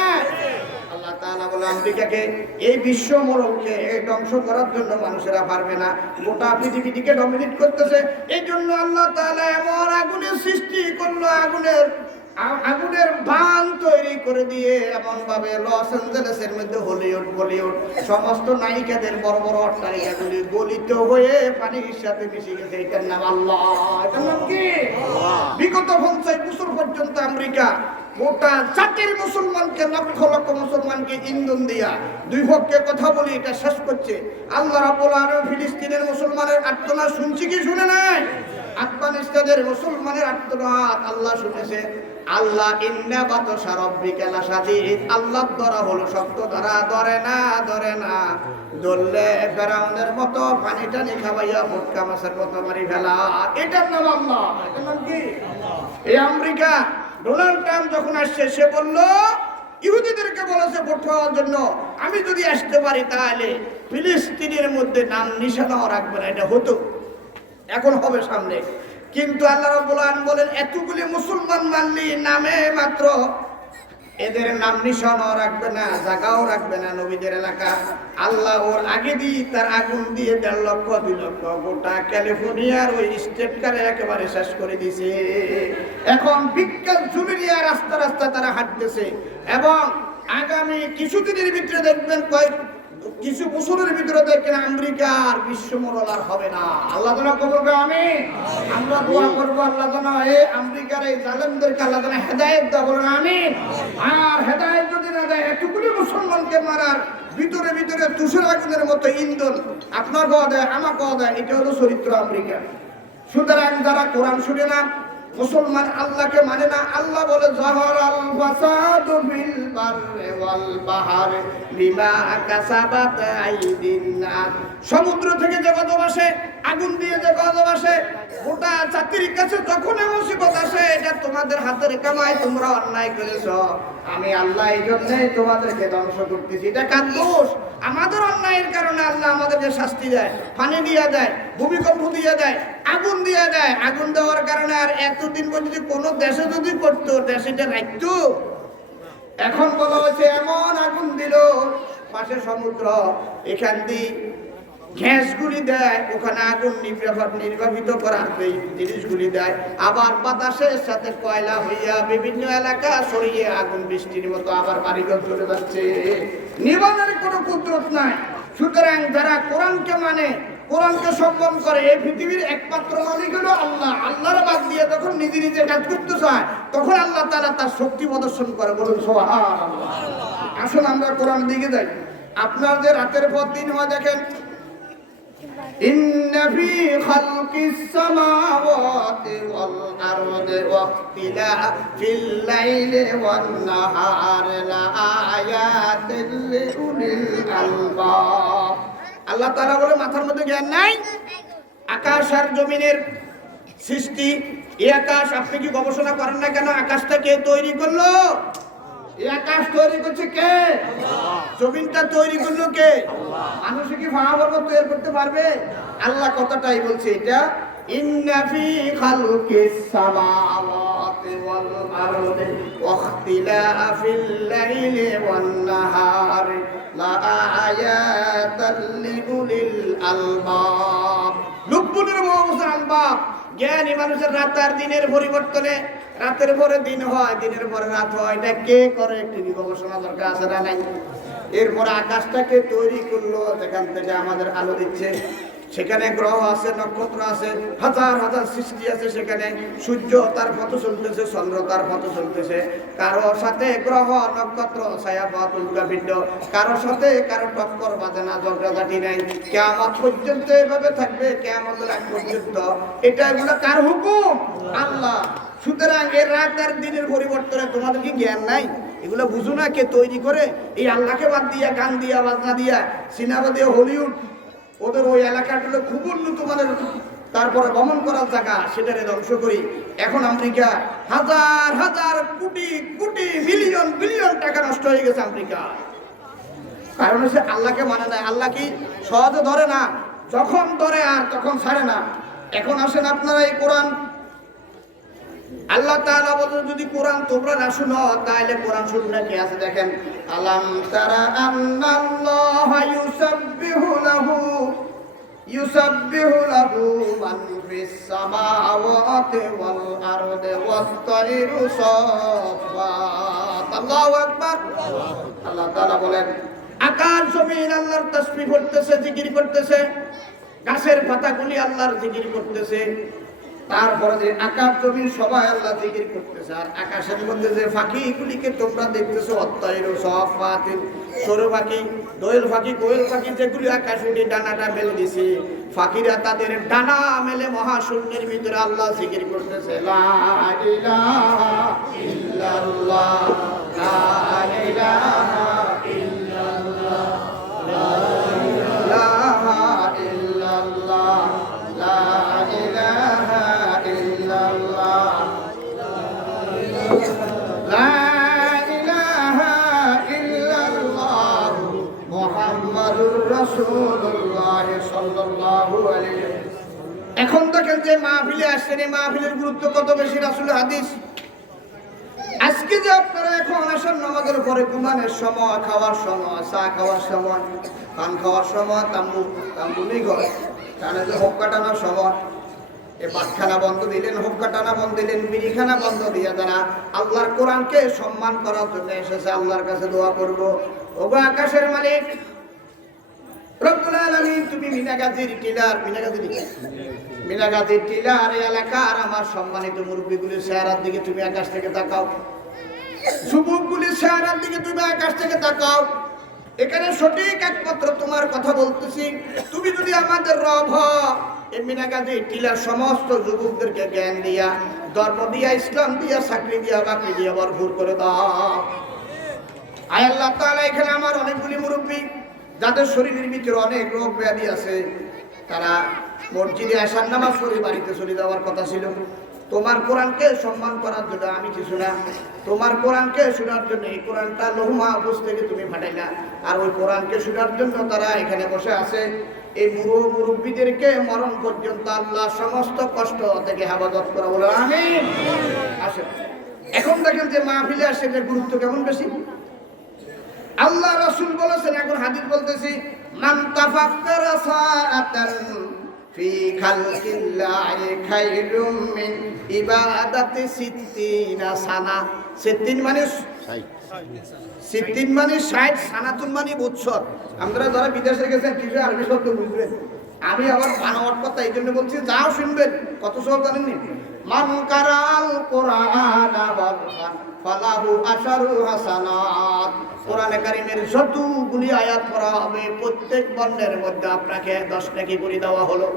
আল্লাহ তাআলা বলে আমেরিকাকে, এই বিশ্ব মোড়লকে ধ্বংস করার জন্য মানুষেরা পারবে না, গোটা পৃথিবীটিকে ডমিনেট করতেছে। এই জন্য আল্লাহ তাআলা এমন আগুনের সৃষ্টি করলো, আগুনের বান তৈরি করে দিয়ে এমন ভাবে লস অ্যাঞ্জেলেসের মধ্যে হলিউড, বলিউড সমস্ত নায়িকাদের বড় বড় অট্টালিকাগুলি গলিত হয়ে পানির সাথে মিশে গেছে। এটার নাম আল্লাহ। এটার নাম কি? বিগত 50 বছর পর্যন্ত আমেরিকা গোটা জাতির মুসলমানকে, লক্ষ লক্ষ মুসলমানকে ইন্ধন দিয়া দুই পক্ষে কথা বলি এটা শেষ করছে। আল্লাহ রাব্বুল আলামিন ফিলিস্তিনের মুসলমানের আর্তনাদ শুনছি কি শুনে নাই? আফগানিস্তানের মুসলমানের আর্তনাদ আল্লাহ শুনেছে। আল্লাহ ইন্না বাতশা রাব্বিকা লাশাদীদ, আল্লাহর ধরা হলো শক্ত ধরা, ধরে না ধরলে ফেরাউনের মতো পানি টানি খাওয়াইয়া ফুটকা মাছের মতো মারি ফেলা। এটার নাম আল্লাহ। এটার নাম কি? এই আমেরিকা ডোনাল্ড ট্রাম্প যখন আসছে সে বলল ইহুদিদেরকে বলেছে ভোট হওয়ার জন্য, আমি যদি আসতে পারি তাহলে ফিলিস্তিনের মধ্যে নাম নিশানাও রাখবে না। এটা হতো, এখন হবে সামনে। কিন্তু আল্লাহ রাব্বুল আলামিন বলেন এতগুলি মুসলমান মানলি নামে মাত্র, এদের নাম নিশানাও রাখবে না, জায়গাও রাখবে না নবীদের এলাকা। আল্লাহ ওর আগে দিয়ে তার আগুন দিয়ে 1.5 লক্ষ 2 লক্ষ গোটা ক্যালিফোর্নিয়ার ওই স্টেটটারে একেবারে শেষ করে দিয়েছে। এখন বিজ্ঞান জুলিয়া রাস্তা রাস্তা তারা হাঁটতেছে এবং আগামী কিছুদিনের ভিতরে দেখবেন কিছু বছরের ভিতরে দেখেন আমেরিকার বিশ্বমরল আর হবে না। আল্লাহ যেন কবুল করে। আমিন। আমরা দোয়া করবো আল্লাহ যেন এই আমেরিকার এই জালেমদেরকে আল্লাহ যেন হেদায়েত দেয়, বলেন আমিন। আর হেদায়েত যদি না দেয় এতগুলি মুসলমানকে মারার ভিতরে ভিতরে তুষার আগুনের মতো ইন্ধন আপনার গাওয়া দেয়, আমার গাওয়া দেয়, এটা হলো চরিত্র আমেরিকা। সুতরাং যারা কোরআন শুনে না, মুসলমান আল্লাহকে মানে না, আল্লাহ বলে যাহারাল ফাসাদু ফিল বাররি ওয়াল বাহরি বিমা কাসাবাত আইদিন নাস। সমুদ্র থেকে যে গজব আসে, আগুন দিয়ে যে গজব আসে, গোটা জাতির কাছে যখন মুসিবত আসে এটা তোমাদের হাতের কামাই, তোমরা অন্যায় করেছো, আমি আল্লাহ এই জন্যই তোমাদেরকে ধ্বংস করতেছি। এটা কার দোষ? আমাদের অন্যায়ের কারণে আল্লাহ আমাদেরকে শাস্তি দেয়, পানি দিয়ে দেয়, ভূমিকম্প দিয়ে দেয়, আগুন দিয়ে দেয়। আগুন দেওয়ার কারণে আর এতদিন পর্যন্ত কোনো দেশে যদি করতো, দেশে রাখতো। এখন বলা হয়েছে এমন আগুন দিল পাশে সমুদ্র, এখান দিয়ে গ্যাসগুলি দেয়, ওখানে আগুন নির্বাপিত করার এই জিনিসগুলি দেয়, আবার বাতাসের সাথে কয়লা হইয়া বিভিন্ন এলাকা ছড়িয়ে আগুন বৃষ্টির মতো আবার বাড়িঘর চলে যাচ্ছে। নিবানের কোনো কুদরত নাই। সুতরাং যারা কোরআনকে মানে, কোরআনকে সম্মান করে, এই পৃথিবীর একমাত্র মালিক হলো আল্লাহ। আল্লাহর বাদ দিয়ে যখন নিজে নিজে কাজ করতে চায় তখন আল্লাহ তাআলা তার শক্তি প্রদর্শন করে। বলুন সুবহানাল্লাহ। আসুন আমরা কোরআন দিকে যাই। আপনার যে রাতের পর দিন হয় দেখেন, إن في خلق السماوات والأرض واختلاف الليل والنهار لآيات لأولي الألباب। আল্লাহ তাআলা বলে মাথার মধ্যে জ্ঞান নাই? আকাশ আর জমিনের সৃষ্টি, এই আকাশ আপনি কি গবেষণা করেন না কেন? আকাশটা কে তৈরি করলো? এই আকাশ তৈরি করছে কে? জমিনটা তৈরি করলো কে? মানুষ কি পাহাড় পর্বত তৈরি করতে পারবে? আল্লাহ কথাটাই বলছে এটা, ইন্না ফি খালকিস সামাওয়াতি ওয়াল আরদি ওয়াখতিলাফিল লাইলি ওয়ান নাহারি লাআয়াতাল লিউলিল আলবাব। লুব্বুনের মহাবুসার আলবাব, জ্ঞানী মানুষের রাত আর দিনের পরিবর্তনে, রাতের পরে দিন হয়, দিনের পরে রাত হয়, এটা কে করে? একটু গবেষণা দরকার আছে না নাই? এরপরে আকাশটাকে তৈরি করলো, যেখান থেকে আমাদের আলো দিচ্ছে, সেখানে গ্রহ আছে, নক্ষত্র আছে, হাজার হাজার সৃষ্টি আছে, সেখানে সূর্য তার পথ চলতেছে, চন্দ্র তার পথ চলতেছে, কারো সাথে গ্রহ নক্ষত্র ছায়াপথ উল্কাপিণ্ড, কারো সাথে কারো টক্কর বাজে না, ঝগড়াঝাটি নাই, কিয়ামত পর্যন্ত এভাবে থাকবে, কিয়ামতের আগ পর্যন্ত। এটা এগুলো কার হুকুম? আল্লাহ। সুতরাং এর রাত আর দিনের পরিবর্তনে তোমাদের কি জ্ঞান নাই? এগুলো বুঝো না কে তৈরি করে? এই আল্লাহকে বাদ দিয়া, গান দিয়া, বাজনা দিয়া, সিনেমা দিয়ে, হলিউড, ওদের ওই এলাকাগুলো খুব উন্নত মানের, তারপরে ভ্রমণ করার জায়গা, সেটারে ধ্বংস করি। এখন আমেরিকা হাজার হাজার কোটি কোটি মিলিয়ন বিলিয়ন টাকা নষ্ট হয়ে গেছে আমেরিকা, কারণ হচ্ছে আল্লাহকে মানে না। আল্লাহ কি সহজে ধরে না, যখন ধরে আর তখন ছাড়ে না। এখন আসেন আপনারা এই কোরআন, আল্লাহ তাআলা বলেন যদি কোরআন তোমরা না শুনো তাহলে কোরআন শুনলে কি আছে দেখেন, আলাম তারা আন্নাল্লাহা ইউসাব্বিহু লাহু মান ফিস সামাওয়াতি ওয়াল আরদি ওয়াত তায়রু সাফফাত। আল্লাহু আকবার। আল্লাহ তাআলা বলেন আকাশ জমিন আল্লাহর তাসবিহ করতেছে, জিকির করতেছে, গাছের পাতাগুলি আল্লাহর জিকির করতেছে, তারপরে যে আকাশ জমিন সবাই আল্লাহ জিকির করতেছে, আর আকাশের মধ্যে যে পাখিগুলিকে তোমরা দেখতেছো অত্যাইর সব পাতিল, সরু পাখি, দোয়েল পাখি, কোয়েল পাখি, যেগুলি আকাশ উঠে ডানাটা মেলে দিছে, পাখিরা তাদের ডানা মেলে মহাশূন্যের ভিতরে আল্লাহ জিকির করতেছে। লা ইলাহা ইল্লাল্লাহ, লা ইলাহা ইল্লাল্লাহ, লা ইলাহা ইল্লাল্লাহ, লা ইলাহা ইল্লাল্লাহ, লা ইলাহা ইল্লাল্লাহ মুহাম্মাদুর রাসূলুল্লাহ সাল্লাল্লাহু আলাইহি ওয়াসাল্লাম। এখন দেখেন যে মাহফিলে আসছেন, এই মাহফিলের গুরুত্ব কত বেশি। রাসূলের হাদিস, আজকে যে আপনারা এখন আসেন নামাজের পরে, ঘুমানোর সময়, খাওয়ার সময়, চা খাওয়ার সময়, পান খাওয়ার সময়, তাম্বুনি ঘরে কানে যে হোক কাটানোর সময়, এ পাটখানা বন্ধ দিলেন, হোক কাটানা বন্ধ দিলেন, বিড়িখানা বন্ধ দিয়ে যারা আল্লাহর কোরআনকে সম্মান করার জন্য এসেছে, আল্লাহর কাছে দোয়া করব, ওগো আকাশের মালিক রব্বুল আলামিন, তুমি মিনাগাজীর টিলার, মিনাগাজীর টিলার এলাকার আমার সম্মানিত মুরব্বীগুলির চেহারার দিকে তুমি আকাশ থেকে তাকাও, যুবকগুলির চেহারার দিকে তুমি আকাশ থেকে তাকাও। এখানে সঠিক একমাত্র তোমার কথা বলতেছি। তুমি যদি আমাদের রব হও, এই মিনাগাজীর টিলার সমস্ত যুবকদেরকে জ্ঞান দিয়া, ধর্ম দিয়া, ইসলাম দিয়া, চাকরি দিয়া, বাকরি দিয়া ভরপুর করে দাও। আয় আল্লাহ তাআলা, এখানে আমার অনেকগুলি মুরব্বী যাদের শরীরের ভিতরে অনেক রোগ ব্যাধি আছে, তারা মসজিদে আসার নামাজ পড়ে বাড়িতে চলে যাওয়ার কথা ছিল। তোমার কোরআনকে সম্মান করার জন্য আমি কিছু না, তোমার কোরআনকে শোনার জন্য, এই কোরআনটা লৌহ মাহফুজ থেকে তুমি পাঠাইলা, আর ওই কোরআনকে শোনার জন্য তারা এখানে বসে আছে। এই মুরব্বীদেরকে মরণ পর্যন্ত আল্লাহ সমস্ত কষ্ট থেকে হেফাজত করা, বলে আমিন। আসেন, এখন দেখেন যে মাহফিলে আসে, এর গুরুত্ব কেমন বেশি। আল্লাহ রাসূল বলেছেন, এখন হাদিস বলতেছি, মান তাফাক্কারা সাআতান ফি খালকিল্লাহি খায়রুম মিন ইবাদাতি সিত্তিনা সানা। সিত্তিন মানে 60, সানাতুন মানে বছর। আমরা যারা বিদেশে গেছেন কিছু আরবি শব্দ বুঝবেন, আমি আবার বানাওয়ার কথা এই জন্য বলছি, যাও শুনবেন। কত সব জানেননি? মান কারাল কোরআনা বারহান ফালাহু আশারু হাসানাত। কোরআনে কারীমের যতগুলি আয়াত পড়া হবে, প্রত্যেক বর্ণের মধ্যে আপনাকে 10 নেকি করে দেওয়া হলো।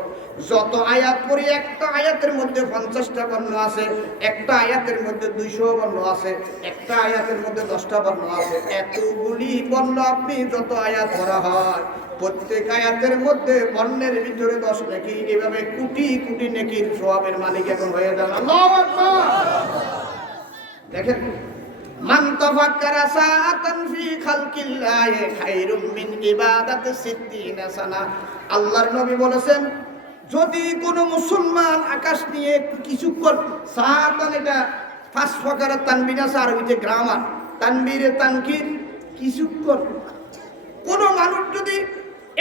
যত আয়াত পড়ি, একটা আয়াতের মধ্যে 50টা বর্ণ আছে, একটা আয়াতের মধ্যে 200 বর্ণ আছে, একটা আয়াতের মধ্যে 10টা বর্ণ আছে। এতগুলি বর্ণ আপনি যত আয়াত পড়া হয়, প্রত্যেক আয়াতের মধ্যে বর্ণের ভিতরে 10 নেকি, এভাবে কোটি কোটি নেকির সওয়াবের মালিক এখন হয়ে যান। আল্লাহু আকবার। দেখেন, মান তাফাক্কারা সাআতান ফি খালকিল্লাহি খায়রুম মিন ইবাদাতি সিত্তিনা সানা। আল্লাহর নবী বলেছেন, যদি কোনো মুসলমান আকাশ নিয়ে কিছুক্ষণ, সাআতান এটা 5 প্রকারের তানবির আছে আরবিতে, গ্রামার, তানবীরে তানকির, কিছুক্ষণ। কোন মানুষ যদি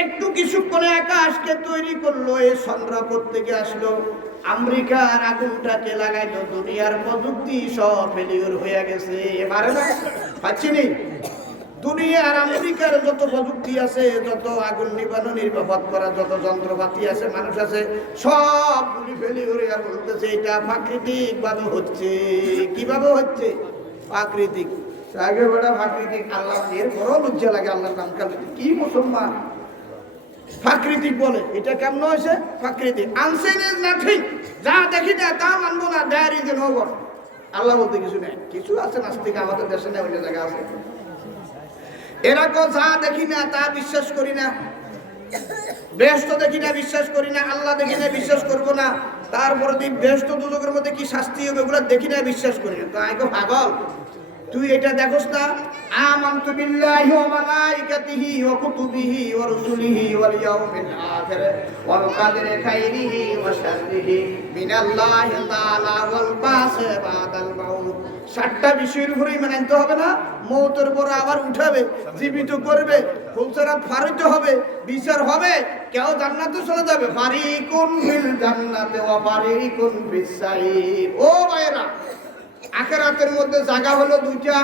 একটু কিছুক্ষণে আকাশকে তৈরি করলো, এই চন্দ্রপথ থেকে আসলো, আমেরিকার আগুনটাকে লাগাইলো, দুনিয়ার প্রযুক্তি সব ফেলিওর হয়ে গেছে। এবারে না পাচ্ছি নি, দুনিয়ার আমেরিকার যত প্রযুক্তি আছে, যত আগুন নিবানো নির্বাপদ করা যত যন্ত্রপাতি আছে, মানুষ আছে, সবগুলি ফেলিওর হয়ে বলতেছে এটা প্রাকৃতিক ভাবে হচ্ছে। কিভাবে হচ্ছে? প্রাকৃতিক। আগে বড় প্রাকৃতিক, আল্লাহ এর বড় লজ্জা লাগে আল্লাহর নাম কালে। কি মুসলমান প্রাকৃতিক বলে? এটা কেমন হয়েছে? প্রাকৃতিক। Unseen is nothing. যা দেখি না তা মানবো না, দেয়ার ইজ নো গড। আল্লাহ বলতে কিছু নেই। কিছু আছে নাস্তিক, আমাদের দেশে নেই, অন্য জায়গা আছে। এরকম যা দেখি না তা বিশ্বাস করি না, বেহেশত দেখি না বিশ্বাস করি না, আল্লাহ দেখি না বিশ্বাস করবো না, তারপরে দিন বেহেশত দুজকের মধ্যে কি শাস্তি হবে ওগুলো দেখি না বিশ্বাস করি না। তাই তো পাগল, তুই এটা দেখোস না? আমানতু বিল্লাহি ওয়া মালাইকাতিহি ওয়া কুতুবিহি ওয়া রুসুলিহি ওয়াল ইয়াউমিল আখির ওয়াল কদরি খাইরিহি ওয়া শাররিহি মিনাল্লাহি তাআলা ওয়াল বাসি বাদাল মাউত। 7টা বিষয়ের উপরেই মানতে হবে না? মওতের পরে আবার উঠাবে, জীবিত করবে, ফুলসরাত ফারিত হবে, বিচার হবে, কেউ জান্নাতে চলে যাবে। ফারিকুন ফিল জান্নাতি ওয়া ফারিকুন ফিস সাইর। ও ভাইরা, আখিরাতের মধ্যে জায়গা হলো 2টা।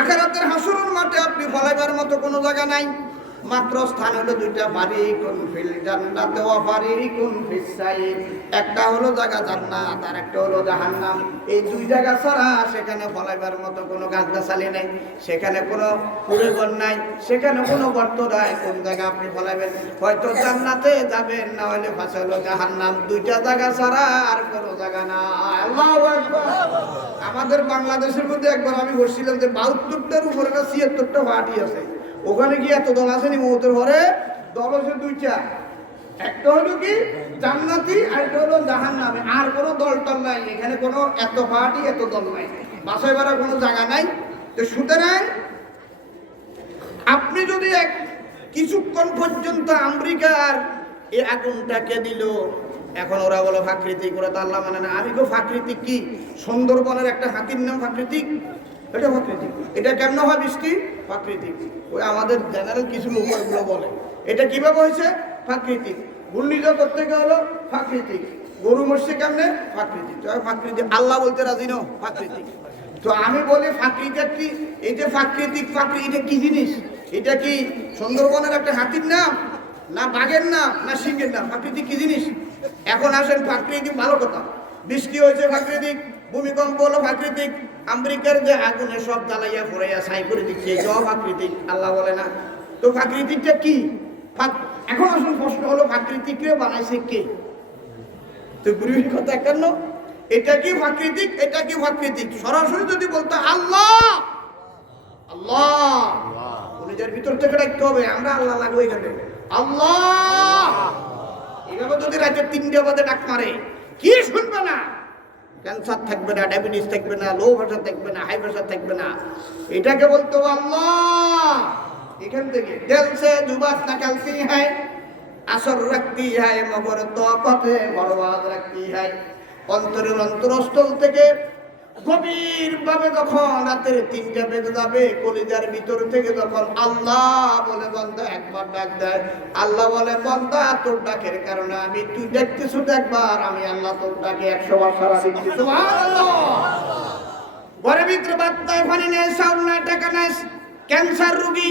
আখিরাতের হাসরের মাঠে আপনি ফলাইবার মতো কোনো জায়গা নাই। মাত্র স্থান হলো দুইটা, ফারিকুন ফিল জান্নাতি ওয়া ফারিকুন ফিস সাইর। একটা হলো জায়গা জান্নাত আর একটা হলো জাহান্নাম। এই দুই জায়গা ছাড়া সেখানে ফলাইবার মতো কোনো গাছগাছালি নাই, সেখানে কোনো পরিবন নাই, সেখানে কোনো গর্ত নাই। কোন জায়গা আপনি ফলাইবেন? হয়তো জান্নাতে যাবেন, না হলে পাশে হলো জাহান্নাম। দুইটা জায়গা ছাড়া আর কোনো জায়গা নাই। আল্লাহু আকবার। আমাদের বাংলাদেশের মধ্যে একবার আমি বলছিলাম যে ৭২টার উপরে না ৭৬টা পার্টি আছে। ওখানে কি এত দল আছে নি? মৌতের ঘরে দল আছে দুইটা, একটা হলো কি জান্নাতি আর একটা হলো জাহান্নামী। আর কোনো দল টল নাই এখানে, কোনো এত পার্টি এত দল নাই, বাসায় বেড়ার কোনো জায়গা নাই। তো সুতরাং আপনি যদি কিছুক্ষণ পর্যন্ত আমেরিকার এই আগুনটাকে দিল, এখন ওরা বলো প্রাকৃতিক, ওরা তো আল্লাহ মানে না। আমি তো প্রাকৃতিক কি? সুন্দরবনের একটা হাতির নাম প্রাকৃতিক, এটা প্রাকৃতিক। এটা কেমন হয় বৃষ্টি? প্রাকৃতিক। ওই আমাদের জেনারেল কিছু লোক এগুলো বলে এটা কিভাবে হয়েছে? প্রাকৃতিক। ঘূর্ণিঝড় করতে হলো প্রাকৃতিক, গরু মরছে কেমনে? প্রাকৃতিক। তো প্রাকৃতিক আল্লাহ বলতে রাজি নও, প্রাকৃতিক। তো আমি বলি প্রাকৃতিক কি? এই যে প্রাকৃতিক, এটা কি জিনিস? এটা কি সুন্দরবনের একটা হাতির নাম, না বাঘের নাম, না সিংহের নাম? প্রাকৃতিক কি জিনিস? এখন আসেন, প্রাকৃতিক ভালো কথা, বৃষ্টি হয়েছে প্রাকৃতিক, ভূমিকম্প হলো প্রাকৃতিক, আমেরিকার যে আগুনে সব জ্বালাইয়া ফুরাইয়া ছাই করে দিচ্ছে, এটাও প্রাকৃতিক। আল্লাহ বলে না। তো প্রাকৃতিকটা কি? এখন আসলে প্রশ্ন হলো প্রাকৃতিক কে বানাইছে কে? তো গুরুর কথা কেন? এটা কি প্রাকৃতিক? এটা কি প্রাকৃতিক? সরাসরি যদি বলতো আল্লাহ আল্লাহ, নিজের ভিতর থেকে রাখতে হবে, আমরা আল্লাহ লাগবো এখানে আল্লাহ। এইভাবে যদি রাতে ৩টে বাজে ডাক মারে, কি শুনবে না? ক্যান্সার থাকবে না, ডায়াবেটিস থাকবে না, লো প্রেশার থাকবে না, হাই প্রেশার থাকবে না। এটাকে বলতো আল্লাহ। এখান থেকে দিল সে জুবাত নিকালতি হ্যায়, আসর রাখতি হ্যায়, মগর তকতে বরবাদ রাখতি হ্যায়। অন্তরের অন্তরস্থল থেকে গভীর ভাবে যখন রাতের ৩টা বেজে যাবে, কলিজার ভিতর থেকে যখন আল্লাহ বলে বান্দা একবার ডাক দেয়, আল্লাহ বলে বান্দা তোর ডাকের কারণে আমি, তুই দেখতেছ একবার, আমি আল্লাহ তোর ডাকে ১০০ বার সারা দিচ্ছি। সুবহানাল্লাহ। ঘরের ভিতরে ভাত নাই, পানি নেই, চাউল নাই, টাকা নাই, ক্যান্সার রোগী,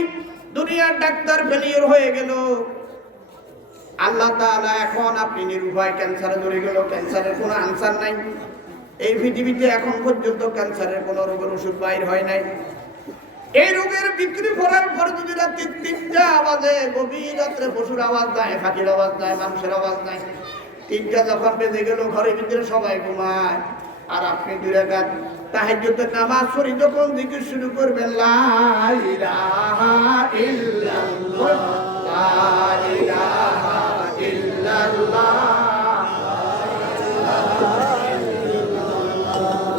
দুনিয়ার ডাক্তার ফেলিওর হয়ে গেল। আল্লাহ তাআলা এখন আপনি নিরুপায়, ক্যান্সারে ধরে গেল, ক্যান্সারের কোনো আনসার নাই। এই পৃথিবীতে এখন পর্যন্ত ক্যান্সারের কোনো রোগের ওষুধ বাইর হয় নাই। এই রোগের বিক্রি করার পরে যদি রাত্রি ৩টা বাজে, গভীর রাত্রে পশুর আওয়াজ নাই, পাখির আওয়াজ নাই, মানুষের আওয়াজ নাই, ৩টা যখন বেজে গেল, ঘরের ভিতরে সবাই ঘুমায়, আর আপনি ২ রাকাত তাহাজ্জুদের নামাজ পড়ি যখন জিকির শুরু করবেন, লা ইলাহা ইল্লাল্লাহ, লা ইলাহা ইল্লাল্লাহ,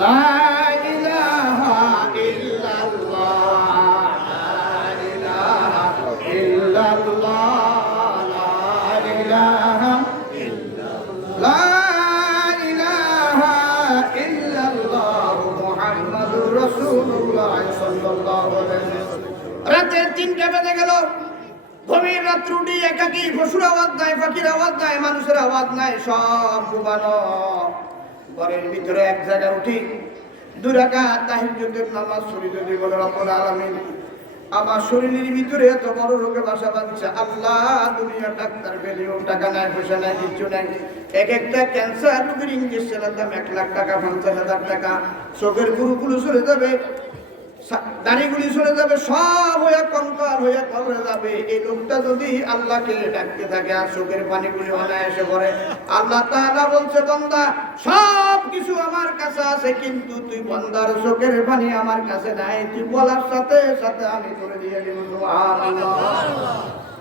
লা ইলাহা ইল্লাল্লাহ, লা ইলাহা ইল্লাল্লাহ, লা ইলাহা ইল্লাল্লাহ, মুহাম্মাদুর রাসূলুল্লাহ সাল্লাল্লাহু আলাইহি ওয়াসাল্লাম। রাতে ৩টা বেজে গেল, গভীর রাত্রে উঠি, একাকী, পশুর আওয়াজ নাই, পাখির আওয়াজ নাই, মানুষের আওয়াজ নাই, সব ঘুমানো। ঘরের ভিতরে এক জায়গায় উঠি, ২ রাকাত তাহাজ্জুদের নামাজ পড়ি, যদি বলে রব্বুল আলামিন আমার শরীরের ভিতরে এত বড় রোগে বাসা বাঁধছে, আল্লাহ দুনিয়ার ডাক্তার পেলেও টাকা নাই, পয়সা নাই, কিচ্ছু নাই। এক একটা ক্যান্সার রোগের ইঞ্জেকশনের দাম ১ লাখ টাকা, ৫০,০০০ টাকা। চোখের গুরুগুলো চলে যাবে, দাড়িগুলি চলে যাবে, সব হয়ে কঙ্কাল হয়ে কবরে যাবে। এই লোকটা যদি আল্লাহকে ডাকতে থাকে আর চোখের পানিগুলি অনায়াসে পড়ে, আল্লাহ তাআলা বলছে, বান্দা সব কিছু আমার কাছে আছে, কিন্তু তুই বান্দার চোখের পানি আমার কাছে নাই, তুই বলার সাথে সাথে আমি করে দিয়ে দিব। সুবহানাল্লাহ।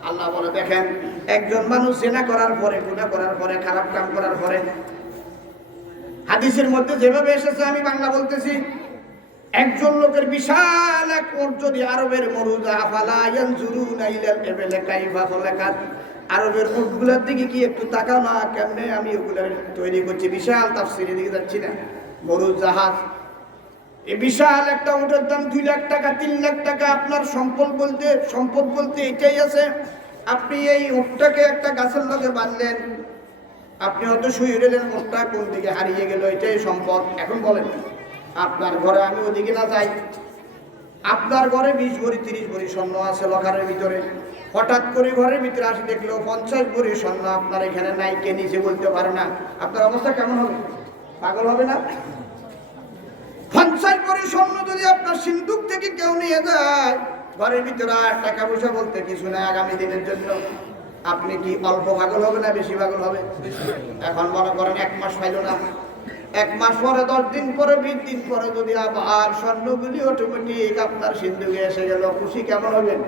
আল্লাহ বলে, দেখেন, একজন মানুষ জিনা করার পরে, গুনাহ করার পরে, খারাপ কাম করার পরে, হাদিসের মধ্যে যেভাবে এসেছে আমি বাংলা বলতেছি, একজন লোকের বিশাল এক উট যদি আরবের মরুজা, ফালা ইয়ানজুরুনা ইলাল ইবলি কাইফা খলাকাত, আরবের উটগুলোর দিকে কি একটু তাকাও না, কেমনে আমি ওগুলো তৈরি করছি। বিশাল তাফসীরের দিকে যাচ্ছি না, মরুজ জাহাজ, এই বিশাল একটা উটের দাম 2 লাখ টাকা, 3 লাখ টাকা। আপনার সম্পদ বলতে এটাই আছে। আপনি এই উটটাকে একটা গাছের লগে বাঁধলেন, আপনি হয়তো শুয়ে রইলেন, উটটা কোন দিকে হারিয়ে গেল, এটাই সম্পদ। এখন বলেন, আপনার ঘরে আমি ওদিকে না যাই, আপনার ঘরে 20 ভরি 30 ভরি স্বর্ণ আছে লকারের ভিতরে, হঠাৎ করে ঘরের ভিতরে আসি দেখলো 50 ভরি স্বর্ণ আপনার এখানে নাই, কে নিচে বলতে পারে না, আপনার অবস্থা কেমন হবে? পাগল হবে না? 50 ভরি স্বর্ণ যদি আপনার সিন্ধুক থেকে কেউ নিয়ে যায়, ঘরের ভিতরে আর টাকা পয়সা বলতে কিছু নাই আগামী দিনের জন্য, আপনি কি অল্প পাগল হবে না বেশি পাগল হবে? এখন মনে করেন 1 মাস পাইল না, 1 মাস পরে 10 দিন পরে 20 দিন পরে যদি আবার স্বর্ণগুলি অটোমেটিক আপনার সিন্ধুকে এসে গেল, খুশি কেমন হবেন?